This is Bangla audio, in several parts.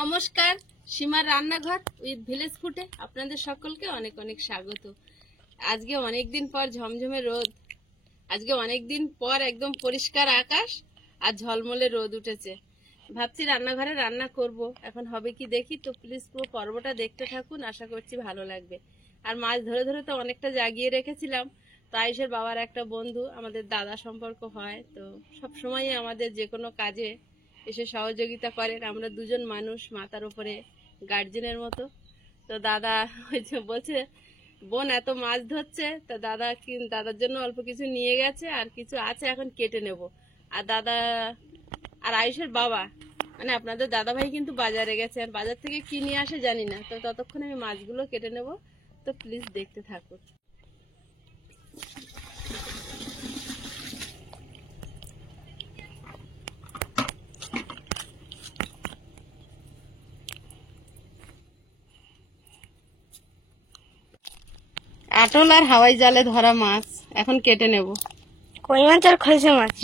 নমস্কার, সীমার রান্নাঘর উইথ ভিলেজ ফুডে আপনাদের সকলকে অনেক অনেক স্বাগত। আজকে অনেকদিন পর ঝমঝমে রোদ, আজকে অনেকদিন পর একদম পরিষ্কার আকাশ আর ঝলমলে রোদ উঠেছে। ভাবছি রান্নাঘরে রান্না করব, এখন হবে কি দেখি। তো প্লিজ পুরো পর্বটা দেখতে থাকুন, আশা করছি ভালো লাগবে। আর মাছ ধরে ধরে তো অনেকটা জাগিয়ে রেখেছিলাম। তো আয়ুষের বাবার একটা বন্ধু, আমাদের দাদা সম্পর্ক হয়, তো সবসময়ই আমাদের যে কোনো কাজে এসে সহযোগিতা করেন। আমরা দুজন মানুষ, মাথার উপরে গার্জেনের মতো। তো দাদা বলছে বোন এত মাছ ধরছে, তো দাদার জন্য অল্প কিছু নিয়ে গেছে, আর কিছু আছে এখন কেটে নেব। আর দাদা আর আয়ুষের বাবা মানে আপনাদের দাদা ভাই কিন্তু বাজারে গেছে, আর বাজার থেকে কি নিয়ে আসে জানি না। তো ততক্ষণ আমি মাছগুলো কেটে নেব, তো প্লিজ দেখতে থাকুন। আটল আর হাওয়াই জালে ধরা মাছ এখন কেটে নেব। কই মাছ আর খলসে মাছ।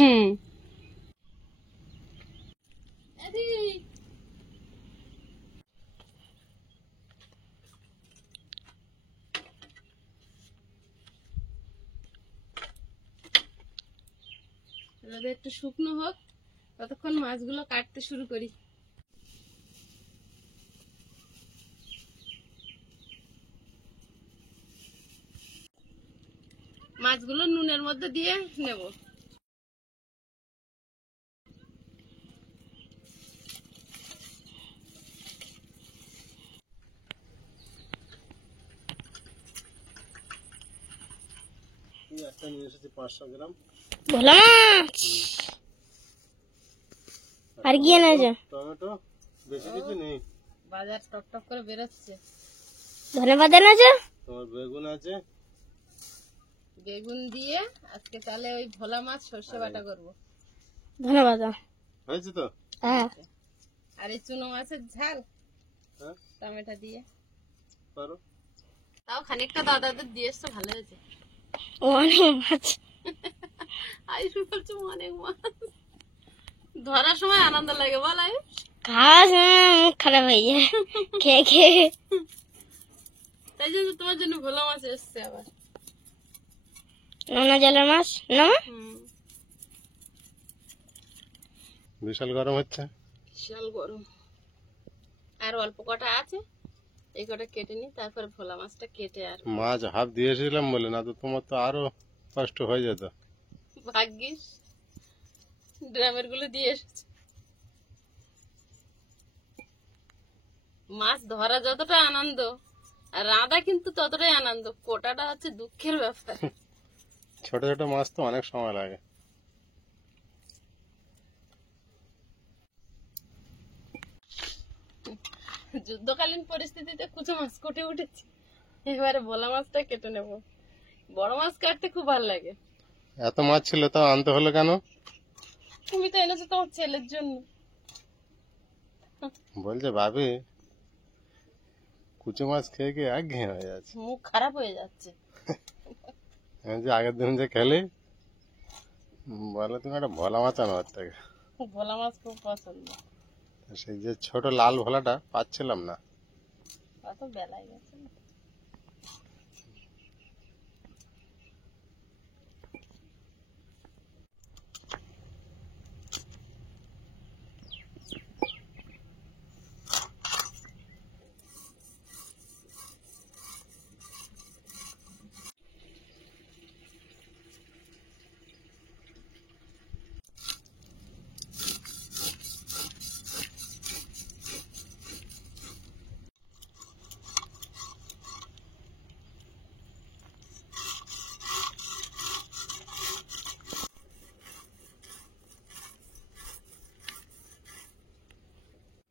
রোদে একটু শুকনো হোক, ততক্ষণ মাছগুলো কাটতে শুরু করি। মাছগুলো নুনের মধ্যে দিয়ে নেব। একটা নিয়ে এসেছি 500 গ্রাম ভোলা মাছ। আর কি এনেছে? টমেটো, বেশি কিছু নেই। বাজার টক টক করে বেরোচ্ছে। ধন্যবাদ এনেছে। তোমার বেগুন আছে, বেগুন দিয়ে আজকে তাহলে ওই ভোলা মাছ সর্ষে বাটা করবো। ধন্যবাদ। হয়েছে তো? হ্যাঁ, আর এই চুনো মাছের ঝাল হ্যাঁ টমেটো দিয়ে পারো। তাও খানিকটা দাদাদের দিয়ে এসছে, ভালো হয়েছে। অনেক মাছ। আয়ুষ বলছে অনেক মাছ ধরার সময় আনন্দ লাগে, বল আয়ুষ? খাওয়ার সময় মুখ খারাপ হয়ে যায় খেয়ে খেয়ে। তাই জন্য তোমার জন্য ভোলা মাছ এসছে আবার। নোনা জলের মাছ না? বিশাল গরম হচ্ছে, বিশাল গরম। আর অল্প কটা আছে, এই কটা কেটে নি, তারপরে ভোলা মাছটা কেটে আর মাছ হাফ দিয়েছিলাম বলে, না তো তোমার তো আরো কষ্ট হয়ে যেত। ভাগ্যিস ড্রামের গুলো দিয়ে এসেছে। মাছ ধরা যতটা আনন্দ, আর রাঁধা কিন্তু ততটাই আনন্দ। কোটাটা হচ্ছে দুঃখের ব্যাপার। ছোট ছোট মাছ তো অনেক সময় লাগে। যুদ্ধকালীন পরিস্থিতিতে কুচো মাছ কেটে উঠেছি, এবারে ভোলা মাছটা কেটে নেব। বড় মাছ কাটতে খুব ভালো লাগে। এত মাছ ছিল তাও আনতে হলো কেন? তুমি তো এনেছো তোমার ছেলের জন্য। বলছে ভাবি কুচো মাছ খেয়ে খেয়ে একঘেয়ে হয়ে যাচ্ছে। মুখ খারাপ হয়ে যাচ্ছে। আমি যে আগের দিন যে খেলে বলে তুমি একটা ভোলা মাছ আনো ওর থেকে। ভোলা মাছ খুব পছন্দ। সেই যে ছোট লাল ভোলাটা পাচ্ছিলাম না। অত বেলায় গেছে না।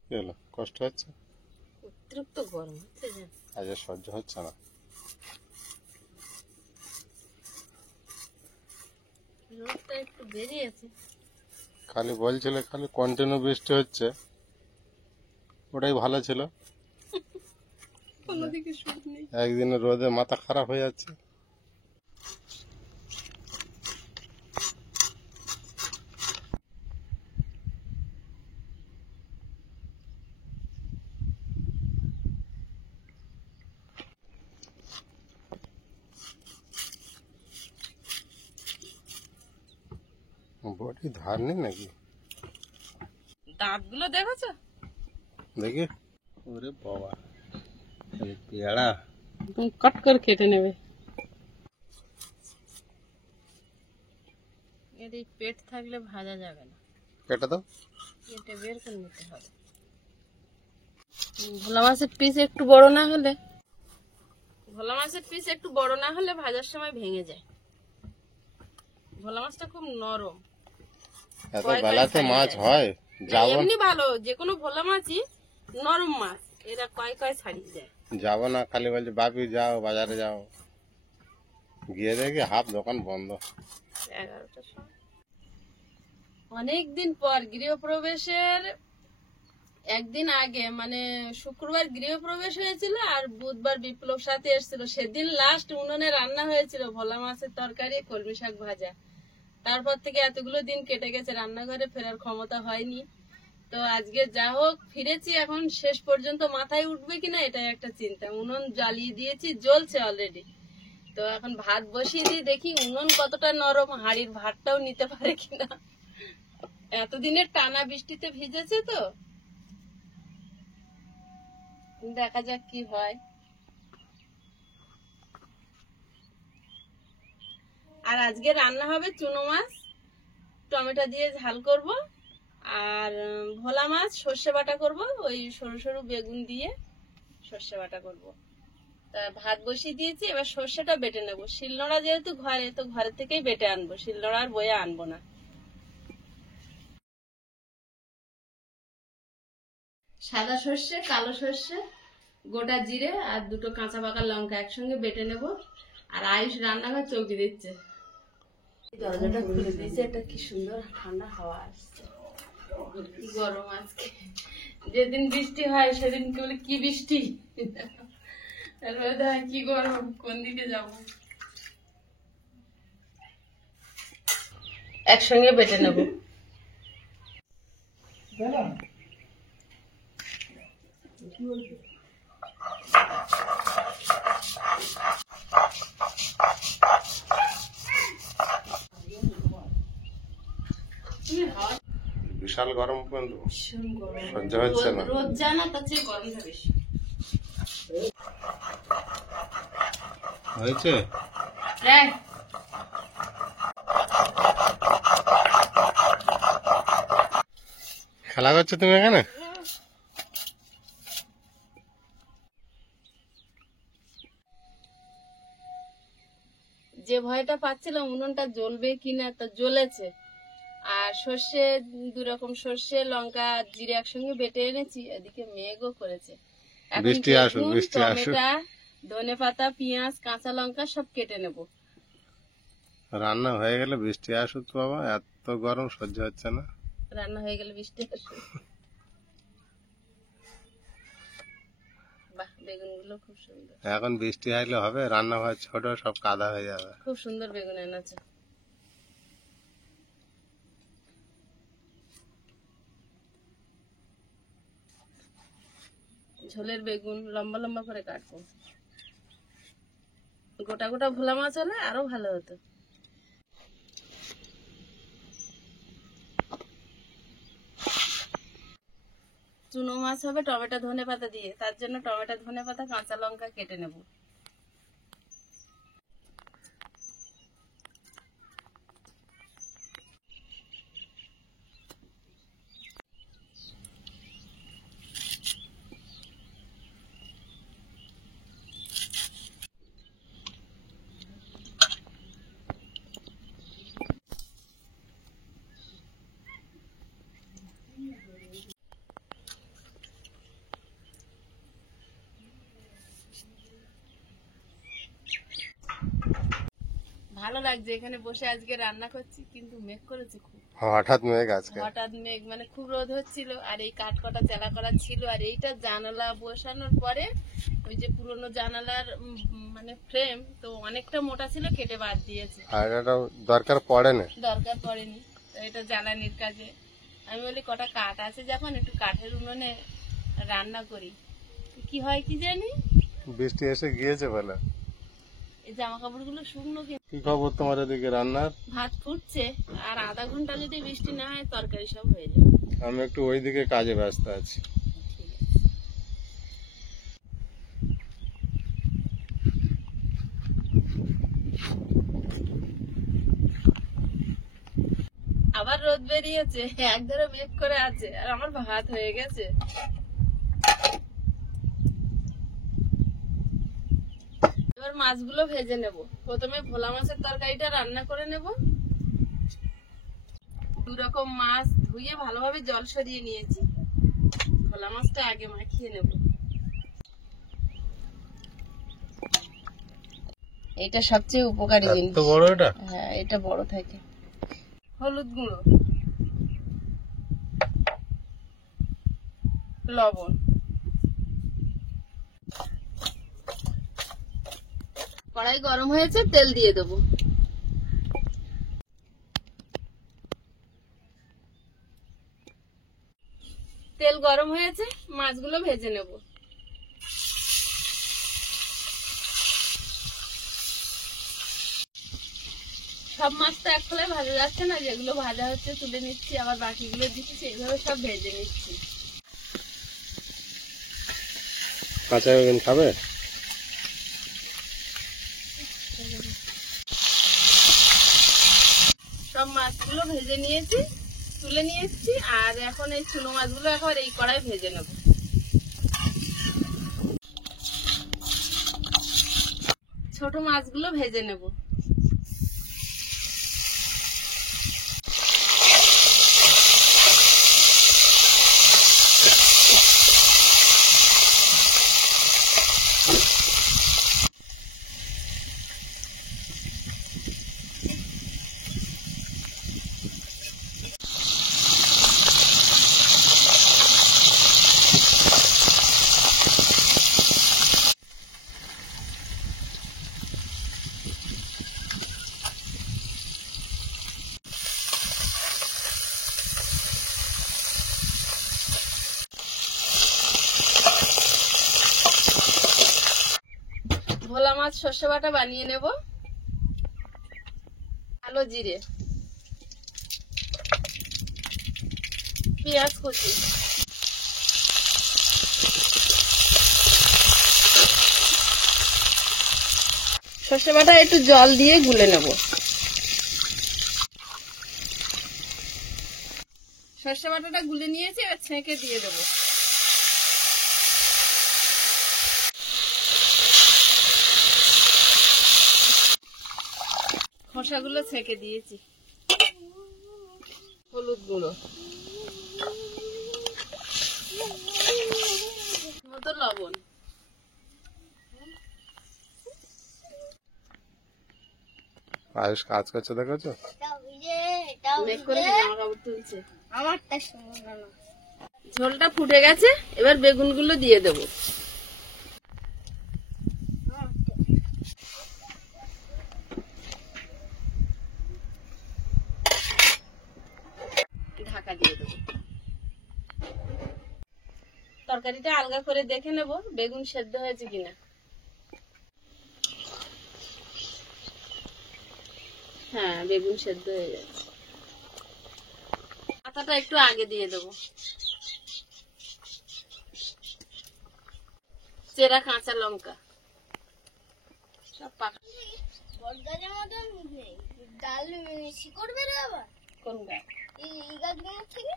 কি হলো, কষ্ট হচ্ছে? অতিরিক্ত গরম হচ্ছে যে আজ আর সহ্য হচ্ছে না। রোদটা একটু বেরিয়েছে। খালি বলছিল খালি কন্টিনিউ বৃষ্টি হচ্ছে, ওটাই ভালো ছিল। কোনো দিকে সুখ নেই। একদিন রোদে মাথা খারাপ হয়ে যাচ্ছে। বডি ধার নেই নাকি? দাঁতগুলো দেখেছো? দেখি। ওরে বাবা, এই পেয়ারা। কট করে কেটে নেবে। এর এই পেট থাকলে ভাজা যাবে না, কেটে দাও। কেটে বের করে নিতে হবে। ভোলা মাছের পিস একটু বড় না হলে, ভাজার সময় ভেঙে যায়। ভোলা মাছটা খুব নরম। এত বেলাতে মাছ হয়? যাবো এমনি ভালো, যে কোনো ভোলা মাছই নরম মাছ, এরা কয় ছাড়িয়ে যায়। যাবো না, খালি বলছে বাপি যাও বাজারে যাও, গিয়ে দেখি হাফ দোকান বন্ধ। 11টার সময় অনেকদিন পর গৃহপ্রবেশের একদিন আগে, মানে শুক্রবার গৃহপ্রবেশ হয়েছিল আর বুধবার বিপ্লব সাথে এসেছিল। সেদিন লাস্ট উনুনে রান্না হয়েছিল ভোলা মাছের তরকারি, কলমি শাক ভাজা। তারপর থেকে এতগুলো দিন কেটে গেছে, রান্নাঘরে ফেরার ক্ষমতা হয়নি। তো আজকে যা হোক ফিরেছি, এখন শেষ পর্যন্ত মাথায় উঠবে কিনা এটাই একটা চিন্তা। উনুন জ্বালিয়ে দিয়েছি, জ্বলছে অলরেডি। তো এখন ভাত বসিয়ে দিয়ে দেখি উনুন কতটা নরম, হাঁড়ির ভাতটাও নিতে পারে কিনা। এতদিনের টানা বৃষ্টিতে ভিজেছে তো, দেখা যাক কি হয়। আর আজকে রান্না হবে চুনো মাছ, টমেটো দিয়ে ঝাল করব, আর ভোলা মাছ সর্ষে বাটা করব, ওই সরু সরু বেগুন দিয়ে সর্ষে বাটা করব। তা ভাত বসিয়ে দিয়েছি, এবার সর্ষেটা বেটে নেব। শিলনোড়া যেহেতু ঘরে, তো ঘরের থেকেই বেটে আনবো, শিলনোড়া আর বয়ে আনবো না। সাদা সর্ষে, কালো সর্ষে, গোটা জিরে আর দুটো কাঁচা পাকা লঙ্কা একসঙ্গে বেটে নেব। আর আয়ুষ রান্নাঘর চৌকি দিচ্ছে। দরজাটা খুলে দিয়েছে, এটা কি সুন্দর ঠান্ডা হাওয়া আসছে। কি গরম আজকে, যেদিন বৃষ্টি হয় সেদিন কি বলে কি বৃষ্টি, রোদ হয় কি গরম, কোন দিকে যাব। একসঙ্গে বেটে নেব। বিশাল গরম কিন্তু, ভীষণ গরম, সহ্য হচ্ছে না। রোদ যায় না, তার চেয়ে গরমটা বেশি হয়েছে। দেখ খেলা করছো তুমি এখানে? যে ভয়টা পাচ্ছিলাম উনুনটা জ্বলবে কিনা, তা জ্বলেছে। আর সর্ষে, দুরকম সর্ষে, লঙ্কা, জিরে একসঙ্গে বেটে এনেছি। এদিকে মেঘও করেছে। এখন বৃষ্টি আসুক, বেগুন, বৃষ্টি আসুক। টমেটো, ধনেপাতা, পেঁয়াজ, কাঁচা লঙ্কা সব কেটে নেব। রান্না হয়ে গেলে বৃষ্টি আসুক তো বাবা, এত গরম সহ্য হচ্ছে না। রান্না হয়ে গেলে বৃষ্টি আসবে। বাহ, বেগুনগুলো খুব সুন্দর। এখন বৃষ্টি আইলে হবে, রান্না হয় ছোট, সব কাদা হয়ে যাবে। খুব সুন্দর বেগুন এনেছে। ঝোলের বেগুন লম্বা লম্বা করে কাটবো। গোটা গোটা ভোলা মাছ হলে আরো ভালো হতো। চুনো মাছ হবে টমেটো ধনেপাতা দিয়ে, তার জন্য টমেটো ধনেপাতা কাঁচা লঙ্কা কেটে নেব। ভালো লাগছে এখানে বসে, আজকে রান্না করছি, কিন্তু মেঘ করেছে খুব। হঠাৎ মেঘ আজকে। হঠাৎ মেঘ, মানে খুব রোদ হচ্ছিল, আর এই কাঠ কটা চেলা করা ছিল। আর এইটা জানালা বসানোর পরে ওই যে পুরোনো জানালার মানে ফ্রেম তো অনেকটা মোটা ছিল, কেটে বাদ দিয়েছে। আর এটা দরকার পড়ে না। দরকার পড়েনি, তো এটা জ্বালানির কাজে। আমি বলি কটা কাঠ আছে যখন, একটু কাঠের উনুনে রান্না করি, কি হয় কি জানি। বৃষ্টি এসে গিয়েছে বলে। এই জামা কাপড়গুলো শুকনো কিন্তু। কি খবর তোমার এদিকে রান্নার? ভাত ফুটছে, আর আধা ঘন্টা যদি বৃষ্টি না হয় তরকারি সব হয়ে যাবে। আমি একটু ওইদিকে কাজে ব্যস্ত আছি। আবার রোদ বেরিয়েছে, একধারে মেঘ করে আছে, আর আমার ভাত হয়ে গেছে। এবার মাছগুলো ভেজে নেব। প্রথমে ভোলা মাছের তরকারিটা রান্না করে নেব। 2 রকম মাছ ধুয়ে ভালোভাবে জল সরিয়ে নিয়েছি। ভোলা মাছটা আগে মাখিয়ে নেব। এটা সবচেয়ে উপকারী জিনিস। এত বড় এটা? হ্যাঁ, এটা বড় থাকে। হলুদ গুঁড়ো, লবণ, কড়াই গরম হয়েছে, তেল দিয়ে দেবো। তেল গরম হয়েছে, মাছগুলো ভেজে নেব। সব মাছ তো এক ফলে ভাজা যাচ্ছে না, যেগুলো ভাজা হচ্ছে তুলে নিচ্ছি, আবার বাকিগুলো দিচ্ছি, এইভাবে সব ভেজে নিচ্ছি। কাঁচা বেগুন খাবে? সব মাছগুলো ভেজে নিয়েছি, তুলে নিয়েছি, আর এখন এই চুনো মাছগুলো এখন এই কড়াই ভেজে নেব। ছোট মাছগুলো ভেজে নেব। ভোলা মাছ সর্ষে বাটা বানিয়ে নেব। কালো জিরে, পেঁয়াজ কুচি, সর্ষে বাটা একটু জল দিয়ে গুলে নেব। সর্ষে বাটাটা গুলে নিয়েছি, এবার ছেঁকে দিয়ে দেবো। খোসাগুলো ছেঁকে দিয়েছি। হলুদ গুঁড়ো, মতো লবণ, আয়ুষ কাজ করছে দেখেছো? মেঘ করে জামা কাপড় তুলছে। আমারটা শুনুন না। ঝোলটা ফুটে গেছে, এবার বেগুনগুলো দিয়ে দেবো। ঢাকা দিয়ে দেবো। তরকারিটা আলগা করে দেখে নেব বেগুন সেদ্ধ হয়েছে কিনা। হ্যাঁ, বেগুন সেদ্ধ হয়ে গেছে। পাতাটা একটু আগে দিয়ে দেবো। চেরা কাঁচা লঙ্কা সব পাকা। বড়দাদের মতন ডাল শিকড় বেরোয় আবার কোন গাছ? এই গাছগুলো থেকে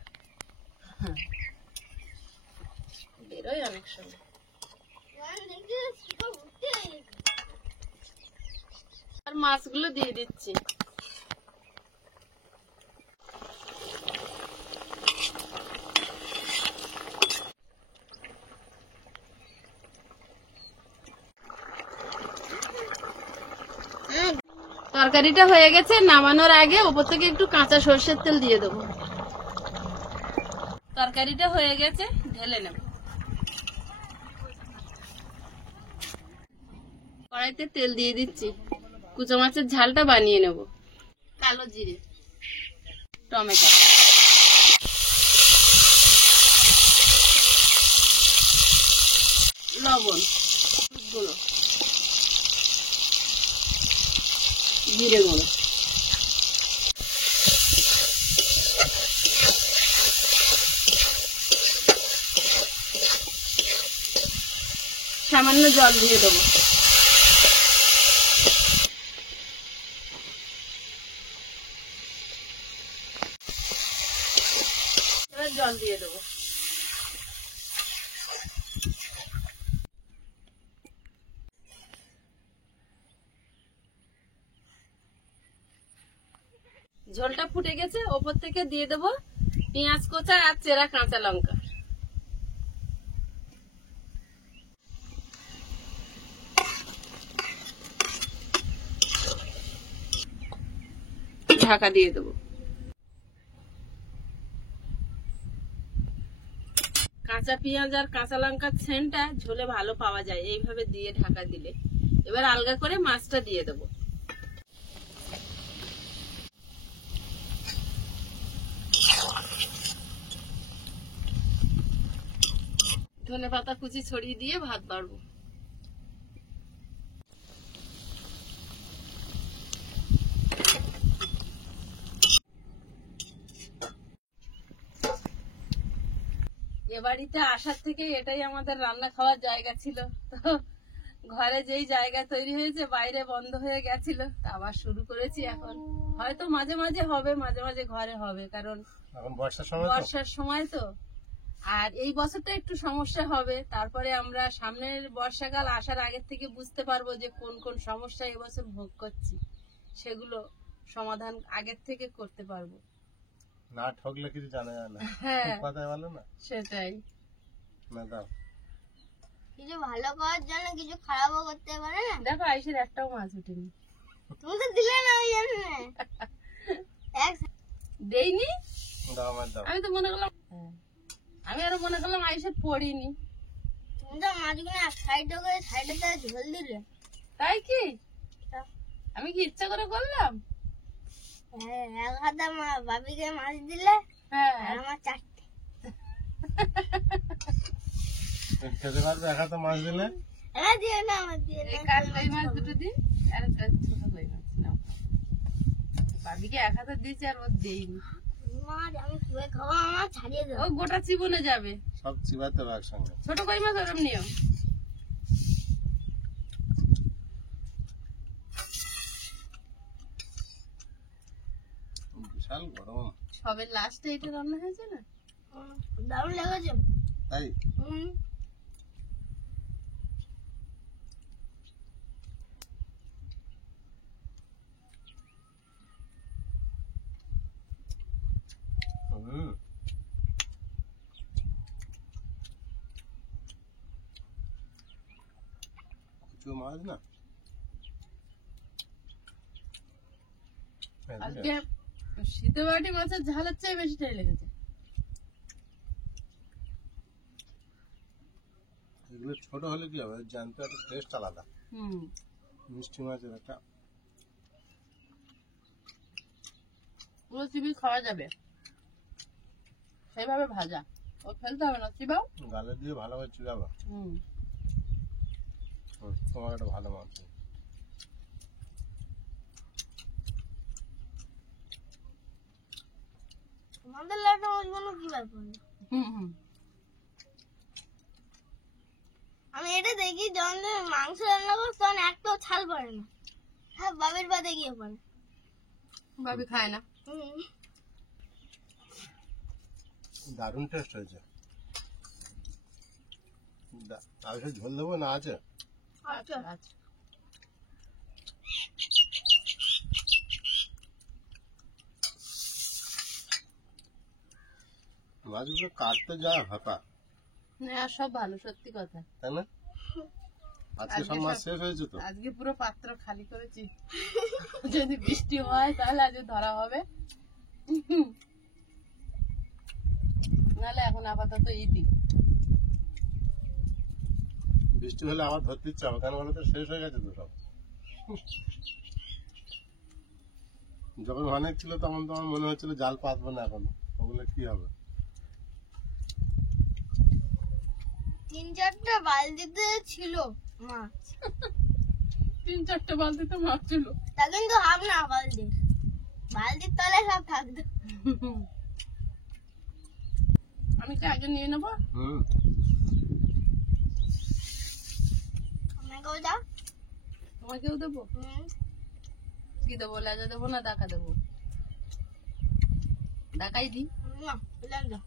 বেরোয় অনেক সময়। শিকড় উঠতে আর মাছগুলো দিয়ে দিচ্ছি। তরকারিটা হয়ে গেছে, নামানোর আগে উপর থেকে একটু কাঁচা সরষের তেল দিয়ে দেবো। তরকারিটা হয়ে গেছে, ঢেলে নেব। কড়াইতে তেল দিয়ে দিচ্ছি। কুচো মাছের ঝালটা বানিয়ে নেব। কালো জিরে, টমেটো, লবণ, গুঁড়ো, জিরে গুঁড়ো, সামান্য জল দিয়ে দেবো। এবার জল দিয়ে দেবো। ঝোলটা ফুটে গেছে, ওপর থেকে দিয়ে দেবো পেঁয়াজ কোচা আর চেরা কাঁচা লঙ্কা। ঢাকা দিয়ে দেবো। কাঁচা পেঁয়াজ আর কাঁচা লঙ্কার সেন্টটা ঝোলে ভালো পাওয়া যায় এইভাবে দিয়ে ঢাকা দিলে। এবার আলগা করে মাছটা দিয়ে দেবো। ধনে পাতা কুচি ছড়িয়ে দিয়ে ভাত বাড়বো। এ বাড়িতে আসার থেকে এটাই আমাদের রান্না খাওয়ার জায়গা ছিল। তো ঘরে যেই জায়গা তৈরি হয়েছে বাইরে বন্ধ হয়ে গেছিল, আবার শুরু করেছি। এখন হয়তো মাঝে মাঝে হবে, মাঝে মাঝে ঘরে হবে, কারণ এখন বর্ষার সময় তো। আর এই বছরটা একটু সমস্যা হবে, তারপরে আমরা সামনের বর্ষাকাল আসার আগের থেকে বুঝতে পারবো যে কোন কোন সমস্যা এবছর ভোগ করছি, সেগুলো সমাধান আগের থেকে করতে পারবো। না ঠকলে কিছু জানা যায় না। হ্যাঁ, কথাই বলে না, সেটাই। না দাও কিছু ভালো করার জন্য কিছু খারাপও করতে পারে না। দেখো আইসের একটাও মাছ উঠেনি। তুমি তো দিলে না ওই জন্য। দেইনি, দাও আমার দাও। আমি তো মনে করলাম, আমি আরো মনে করলাম আইসে পড়িনি। তুমি তো মাছগুলো এক সাইডে করে সাইডে ঝোল দিলে। তাই কি? আমি কি ইচ্ছা করে করলাম? হ্যাঁ, এক হাতে বাবিকে মাছ দিলে হ্যাঁ, আর আমার চারটে। খেতে পারবে এক হাতে মাছ দিলে? হ্যাঁ, দিয়ে না আমার দিয়ে না। এই কাঠ কই মাছ দুটো দিই আর একটা ছোট কই মাছ নাও। বাবিকে এক হাতে দিয়েছি আর ওর দেইনি। মাছ আমি খুবই খাবো, আমার ছাড়িয়ে ও দেবো। গোটা চিবনে যাবে। সব চিবাতে হবে একসঙ্গে। ছোট কই মাছ ওরম নিও। বিশাল গরম। সবে লাস্টে এটা রান্না হয়েছে না? দারুণ লেগেছে। তাই হুম। হুম। কিছু মাছ না আজকে শীতবাটি মাছের ঝালের চেয়ে বেশিটাই লেগেছে। এগুলো ছোট হলে কি হবে, জানতে একটা টেস্ট আলাদা। হুম, মিষ্টি মাছের একটা পুরো চিবি খাওয়া যাবে, সেইভাবে ভাজা। ও ফেলতে হবে না, চিবাও। গালে দিয়ে ভালোভাবে চিবাবা। হুম, তোমার একটা ভালো মাছ। তোমাদের লাউটা মাছগুলো কি ব্যাপার? হুম, হুম। আমি এটা দেখি যখন তুমি মাংস রান্না করো তখন একটাও ছাল পড়ে না। হ্যাঁ, বাবির বাদে গিয়ে পড়ে। বাবি খায় না। হুম। দারুণ টেস্ট হয়েছে। আমি সে ঝোল দেবো না আছে? আচ্ছা আচ্ছা। মাছগুলো কাটতে যা হাতা, না সব ভালো, সত্যি কথা। তাই না? আজকে সব মাছ শেষ হয়েছে তো। আজকে পুরো পাত্র খালি করেছি। যদি বৃষ্টি হয় তাহলে আজকে ধরা হবে, নাহলে এখন আপাতত ইতি। বৃষ্টি হলে আবার ধরতে ইচ্ছে হবে, কেন বলো তো, শেষ হয়ে গেছে তো সব। যখন অনেক ছিল তখন তো আমার মনে হচ্ছিল জাল পাতবো না, এখন ওগুলো কি হবে। 3-4টা বালতিতে ছিল মাছ। 3-4টে বালতিতে মাছ ছিল। তা কিন্তু হাফ না বালতি, বালতির তলায় সব থাকতো। আমি কি আগে নিয়ে নেবো? হুম, আমাকেও দাও। তোমাকেও দেবো? কি দেবো, লেজা দেবো না ডাকা দেবো? ডাকাই দিই। না তেল দাও।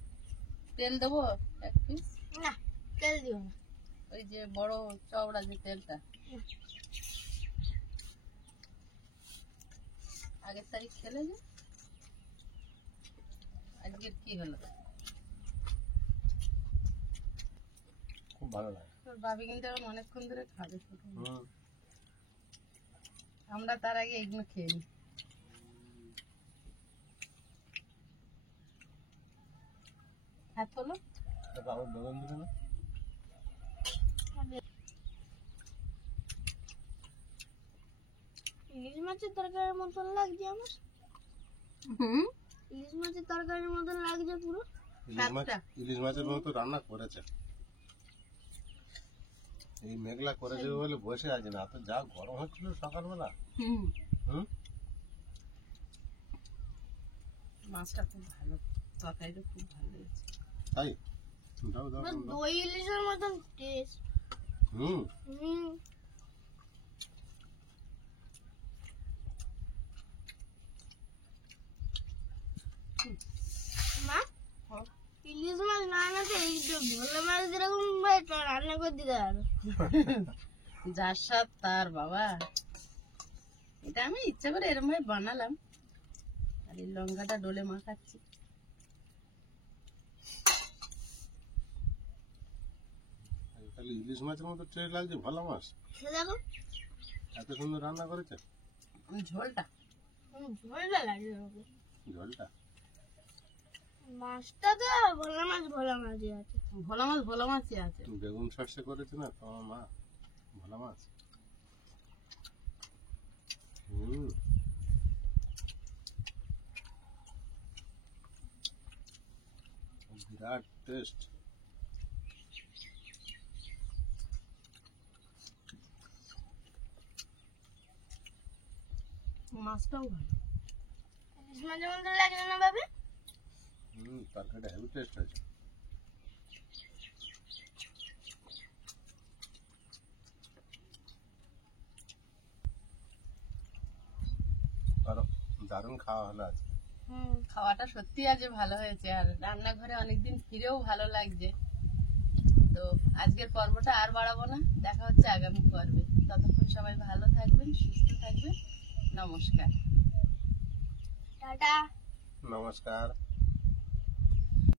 তেল দেবো 1 পিস, না তেল দিও না। ওই যে বড় চওড়া যে তেলটা। আগের তারিখ খেলে যে আজকের কি হলো? খুব ভালো লাগে। তোর ভাবি কিন্তু এখন অনেকক্ষণ ধরে খাবে ছোট। হুম, আমরা তার আগে এগুলো খেয়ে নিই। হাত হলো তারপর আবার বেগুন দিলে না? ইলিশ মাছের তরকারির মতন লাগছে আমার। ইলিশ মাছের তরকারির মতন লাগছে পুরো। ইলিশ মাছের মতো রান্না করেছে। এই মেঘলা করেছে বলে বসে আছে, না তো যা গরম হচ্ছিল সকালবেলা। হুম, মাছটা খুব ভালো, তরকারিটা খুব ভালো হয়েছে। তাই দাও দাও পুরো দাও, দাও। দই ইলিশের মতন টেস্ট। হুম, মা ইলিশ মাছ না নাতে এই যে ভোলা মাছ যেরকম ভাই রান্না করে দিতে পারো। যার স্বাদ তার বাবা। এটা আমি ইচ্ছা করে এরকম ভাবে বানালাম, আর এই লঙ্কাটা ডলে মাখাচ্ছি। তাহলে ইলিশ মাছের মতো টেস্ট লাগছে ভোলা মাছ। সে দেখো এত সুন্দর রান্না করেছে। ঝোলটা ঝোলটা লাগে ওরকম। ঝোলটা মাছটা তো ভোলা মাছই আছে। ভোলা মাছই আছে। বেগুন সর্ষে করেছে না তোমার মা, ভোলা মাছ। হুম, বিরাট টেস্ট। মাছটাও ভালো। ইলিশ মাছের মতন লাগছে না ভাবে? হুম, তরকারিটা হেভি টেস্ট হয়েছে। আরো দারুণ খাওয়া হলো আজকে। খাওয়াটা সত্যি আজ ভালো হয়েছে, আর রান্নাঘরে অনেকদিন ফিরেও ভালো লাগছে। তো আজকের পর্বটা আর বাড়াবো না, দেখা হচ্ছে আগামী পর্বে। ততক্ষণ সবাই ভালো থাকবেন, সুস্থ থাকবেন। নমস্কার। টাটা। নমস্কার।